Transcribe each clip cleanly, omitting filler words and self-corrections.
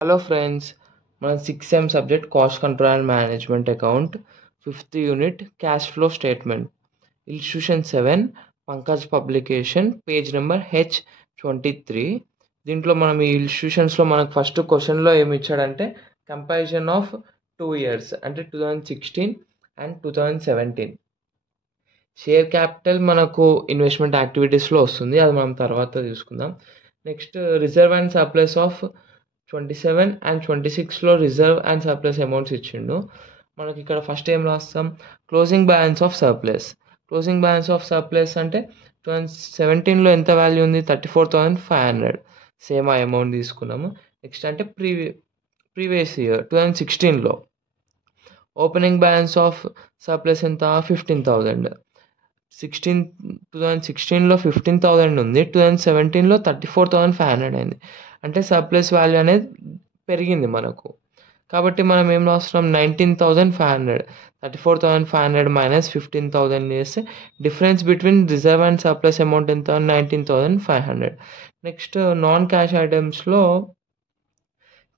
Hello friends, మన 6M subject cost control and management account 5th unit cash flow statement institution 7 Pankaj publication page number H23. దీంట్లో మనం ఈ ఇన్స్టిట్యూషన్స్లో మనకు first క్వశ్చన్లో ఏమి ఇచ్చాడంటే కంపారిజన్ ఆఫ్ 2 years అంటే 2016 అండ్ 2017. షేర్ క్యాపిటల్ మనకు ఇన్వెస్ట్మెంట్ యాక్టివిటీస్లో వస్తుంది, అది మనం తర్వాత తీసుకుందాం. Next reserve and surplus of 27 and 26లో రిజర్వ్ అండ్ సర్ప్లస్ అమౌంట్స్ ఇచ్చిండు. మనకి ఇక్కడ ఫస్ట్ ఏం రాస్తాం, closing balance of surplus. Closing balance of surplus అంటే 2017లో ఎంత వాల్యూ ఉంది, 34,500. సేమ్ ఆ అమౌంట్ తీసుకున్నాము. నెక్స్ట్ అంటే ప్రీవియస్ ఇయర్ 2016లో ఓపెనింగ్ బ్యాలెన్స్ ఆఫ్ సర్ప్లస్ ఎంత, 15,000. 2016లో 15,000 ఉంది, 2017లో 34,500 అయింది. అంటే సర్ప్లస్ వాల్యూ అనేది పెరిగింది మనకు. కాబట్టి మనం ఏం రాస్తున్నాం, 19,500. 34,500 మైనస్ 15,000 చేస్తే difference between reserve and surplus amount ఎంత, 19,500. నెక్స్ట్ నాన్ క్యాష్ ఐటమ్స్లో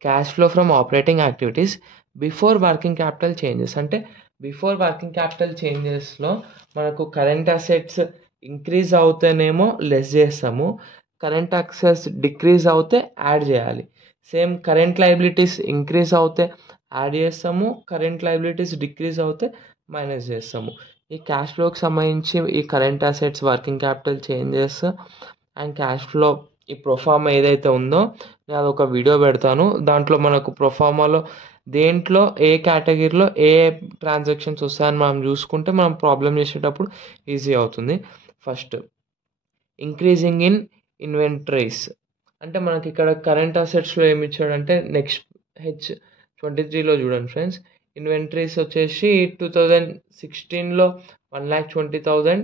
cash flow from operating activities before working capital changes. అంటే బిఫోర్ వర్కింగ్ క్యాపిటల్ చేంజెస్లో మనకు కరెంట్ అసెట్స్ ఇంక్రీజ్ అవుతేనేమో లెస్ చేస్తాము, కరెంట్ అసెట్స్ డిక్రీజ్ అవుతే యాడ్ చేయాలి. సేమ్ కరెంట్ లయబిలిటీస్ ఇంక్రీజ్ అవుతే యాడ్ చేస్తాము, కరెంట్ లయబిలిటీస్ డిక్రీజ్ అవుతే మైనస్ చేస్తాము. ఈ క్యాష్ ఫ్లోకి సంబంధించి ఈ current assets, working capital changes and cash flow ఈ ప్రొఫార్మా ఏదైతే ఉందో నేను అదొక వీడియో పెడతాను. దాంట్లో మనకు ప్రొఫార్మాలో దేంట్లో ఏ కేటగిరీలో ఏ ట్రాన్సాక్షన్స్ వస్తాయని మనం చూసుకుంటే మనం ప్రాబ్లం చేసేటప్పుడు ఈజీ అవుతుంది. First increasing in inventories. అంటే మనకి ఇక్కడ కరెంట్ అసెట్స్లో ఏమి ఇచ్చాడంటే నెక్స్ట్ H23లో చూడండి ఫ్రెండ్స్, ఇన్వెంటరీస్ వచ్చేసి 2016లో 1,20,000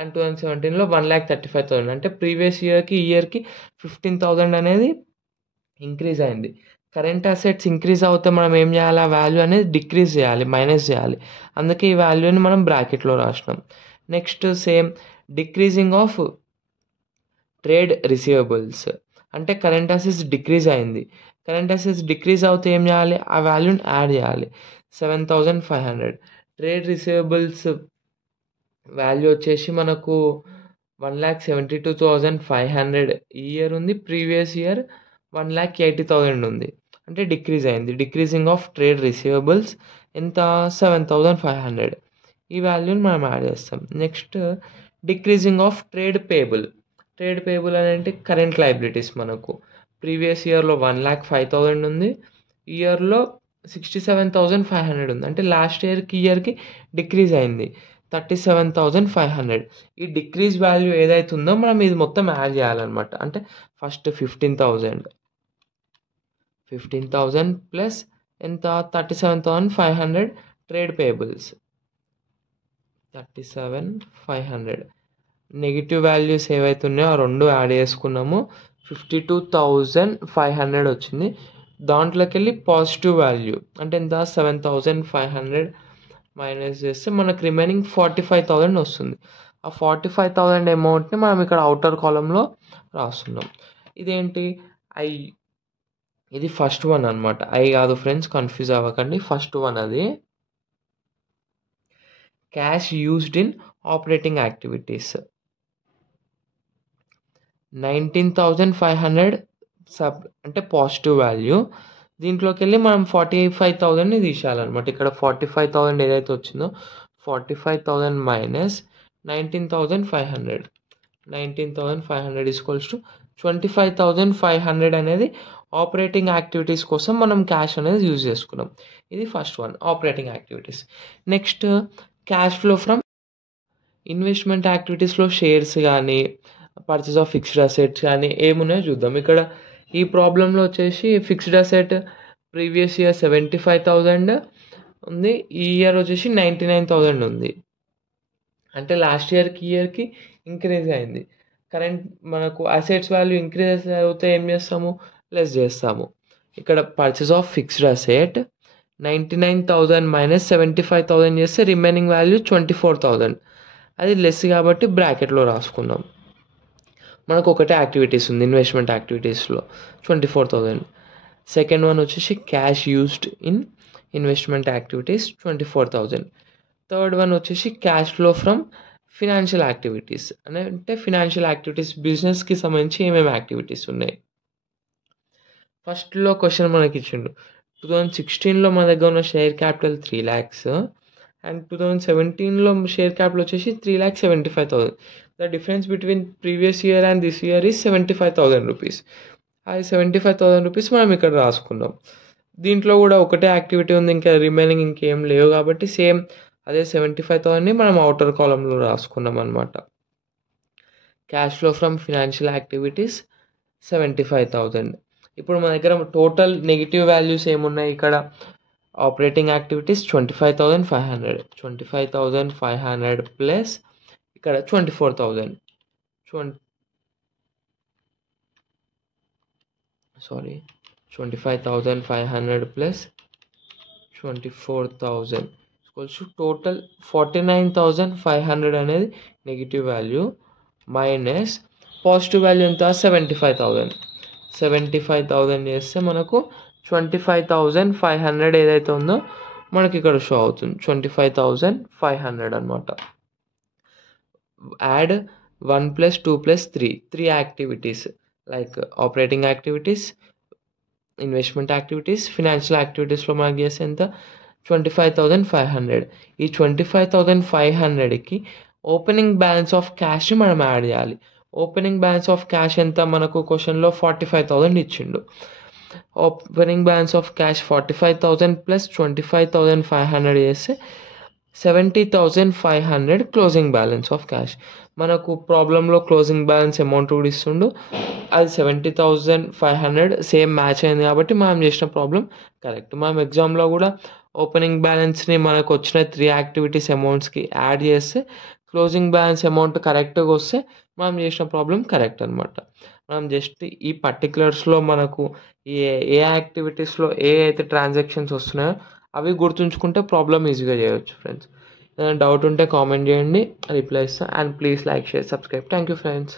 అండ్ 2017లో 1,35,000. అంటే ప్రీవియస్ ఇయర్కి 15,000 అనేది ఇంక్రీజ్ అయింది. కరెంట్ అసెట్స్ ఇంక్రీజ్ అవుతే మనం ఏం చేయాలి, ఆ వాల్యూ అనేది డిక్రీజ్ చేయాలి, మైనస్ చేయాలి. అందుకే ఈ వాల్యూని మనం బ్రాకెట్లో రాసినాం. Next same decreasing of trade receivables. అంటే కరెంట్ అసెట్స్ డిక్రీజ్ అయింది, కరెంట్ అసెట్స్ డిక్రీజ్ అవుతే ఏం చేయాలి, ఆ వాల్యూని యాడ్ చేయాలి, 7,500. ట్రేడ్ రిసీవబుల్స్ వాల్యూ వచ్చేసి మనకు 1,72,500 ఈ ఇయర్ ఉంది, ప్రీవియస్ ఇయర్ 1,80,000 ఉంది. అంటే డిక్రీజ్ అయింది. డిక్రీజింగ్ ఆఫ్ ట్రేడ్ రిసీవబుల్స్ ఎంత, 7,500. ఈ వాల్యూని మనం యాడ్ చేస్తాం. Next decreasing of trade payable. Trade payable అంటే కరెంట్ లయబిలిటీస్. మనకు ప్రీవియస్ ఇయర్లో 1,05,000 ఉంది, ఈ ఇయర్లో 67,500 ఉంది. అంటే లాస్ట్ ఇయర్కి డిక్రీజ్ అయింది, 37,500. ఈ డిక్రీజ్ వాల్యూ ఏదైతే ఉందో మనం ఇది మొత్తం యాడ్ చేయాలన్నమాట. అంటే ఫస్ట్ 15,000 ప్లస్ ఎంత, 37,500 ట్రేడ్ పేబుల్స్, 37,500. నెగిటివ్ వాల్యూస్ ఏవైతే ఉన్నాయో ఆ రెండు యాడ్ చేసుకున్నాము, 52,500 వచ్చింది. దాంట్లోకి వెళ్ళి పాజిటివ్ వాల్యూ అంటే ఎంత, 7,500 మైనస్ చేస్తే మనకు రిమైనింగ్ 45,000 వస్తుంది. ఆ 45,000 అమౌంట్ని మనం ఇక్కడ అవుటర్ కాలంలో రాస్తున్నాం. ఇదేంటి, ఇది ఫస్ట్ వన్ అనమాట. కాదు ఫ్రెండ్స్, కన్ఫ్యూజ్ అవ్వకండి. ఫస్ట్ వన్ అది cash used in operating activities 19,500 అంటే పాజిటివ్ వాల్యూ. దీంట్లోకి వెళ్ళి మనం 45,000ని తీసేయాలన్నమాట. ఇక్కడ 45,000 ఏదైతే వచ్చిందో 45,000 మైనస్ 19,500. 19,500 ఈక్వల్స్ టు 25,500 అనేది ఆపరేటింగ్ యాక్టివిటీస్ కోసం మనం క్యాష్ అనేది యూజ్ చేసుకున్నాం. ఇది first one, operating activities. Next cash flow from investment యాక్టివిటీస్లో షేర్స్ కానీ పర్చేస్ ఆఫ్ ఫిక్స్డ్ అసెట్స్ కానీ ఏమున్నాయో చూద్దాం. ఇక్కడ ఈ ప్రాబ్లంలో వచ్చేసి ఫిక్స్డ్ అసెట్ ప్రీవియస్ ఇయర్ 75,000 ఉంది, ఈ ఇయర్ వచ్చేసి 99,000 ఉంది. అంటే లాస్ట్ ఇయర్కి ఇంక్రీజ్ అయింది. కరెంట్ మనకు అసెట్స్ వాల్యూ ఇంక్రీజ్ అవుతే ఏం చేస్తాము, లెస్ చేస్తాము. ఇక్కడ purchase of fixed asset 99,000 minus 75,000 చేస్తే రిమైనింగ్ వాల్యూ 24,000. అది లెస్ కాబట్టి బ్రాకెట్లో రాసుకున్నాం. మనకు ఒకటే యాక్టివిటీస్ ఉంది ఇన్వెస్ట్మెంట్ యాక్టివిటీస్లో 24,000. సెకండ్ వన్ వచ్చేసి cash used in investment activities 24,000. Third one వచ్చేసి cash flow from financial activities. అంటే ఫినాన్షియల్ యాక్టివిటీస్ బిజినెస్కి సంబంధించి ఏమేమి యాక్టివిటీస్ ఉన్నాయి. ఫస్ట్లో క్వశ్చన్ మనకి ఇచ్చిండు 2016లో మన దగ్గర ఉన్న షేర్ క్యాపిటల్ 3 lakhs అండ్ 2017లో షేర్ క్యాపిటల్ వచ్చేసి 3,75,000. The difference between previous year and this year is 75,000 rupees. అది 75,000 రూపీస్ మనం ఇక్కడ రాసుకున్నాం. దీంట్లో కూడా ఒకటే యాక్టివిటీ ఉంది, ఇంకా రిమైనింగ్ ఇంకేం లేవు కాబట్టి సేమ్ అదే 75,000ని మనం అవుటర్ కాలంలో రాసుకున్నాం అనమాట. Cash flow from financial activities 75,000. ఇప్పుడు మన దగ్గర టోటల్ నెగిటివ్ వాల్యూస్ ఏమున్నాయి ఇక్కడ. ఆపరేటింగ్ యాక్టివిటీస్ 25,500, 25,500 ప్లస్ ఇక్కడ 24,000, 25,500 ప్లస్ 24,000 టోటల్ 49,500 అనేది negative value minus positive value ఎంత 75,000 చేస్తే మనకు 25,500 ఏదైతే ఉందో మనకి ఇక్కడ షో అవుతుంది 25,500 అనమాట. Add 1 + 2 + 3 activities like operating activities, investment activities, financial యాక్టివిటీస్లో మనకి చేస్తే ఎంత 25,500. ఈ 25,500కి ఓపెనింగ్ బ్యాలెన్స్ ఆఫ్ క్యాష్ మనం యాడ్ చేయాలి. ఓపెనింగ్ బ్యాలెన్స్ ఆఫ్ క్యాష్ ఎంత మనకు క్వశ్చన్లో 45,000 ఇచ్చిండు. Opening balance of cash 45,000 plus 25,500 చేస్తే 70,500 క్లోజింగ్ బ్యాలెన్స్ ఆఫ్ క్యాష్. మనకు ప్రాబ్లంలో క్లోజింగ్ బ్యాలెన్స్ అమౌంట్ కూడా ఇస్తుండు, అది 70,500 సేమ్ మ్యాచ్ అయింది కాబట్టి మనం చేసిన ప్రాబ్లం కరెక్ట్. మనం ఎగ్జామ్లో కూడా ఓపెనింగ్ బ్యాలెన్స్ని మనకు వచ్చిన 3 యాక్టివిటీస్ అమౌంట్స్కి యాడ్ చేస్తే క్లోజింగ్ బ్యాలెన్స్ అమౌంట్ కరెక్ట్గా వస్తే మనం చేసిన ప్రాబ్లం కరెక్ట్ అనమాట. మనం జస్ట్ ఈ పర్టికులర్స్లో మనకు ఏ యాక్టివిటీస్లో ఏ అయితే ట్రాన్సాక్షన్స్ వస్తున్నాయో అవి గుర్తుంచుకుంటే ప్రాబ్లం ఈజీగా చేయవచ్చు ఫ్రెండ్స్. ఏదైనా డౌట్ ఉంటే కామెంట్ చేయండి, రిప్లై ఇస్తాను. And please like, share, subscribe. Thank you friends.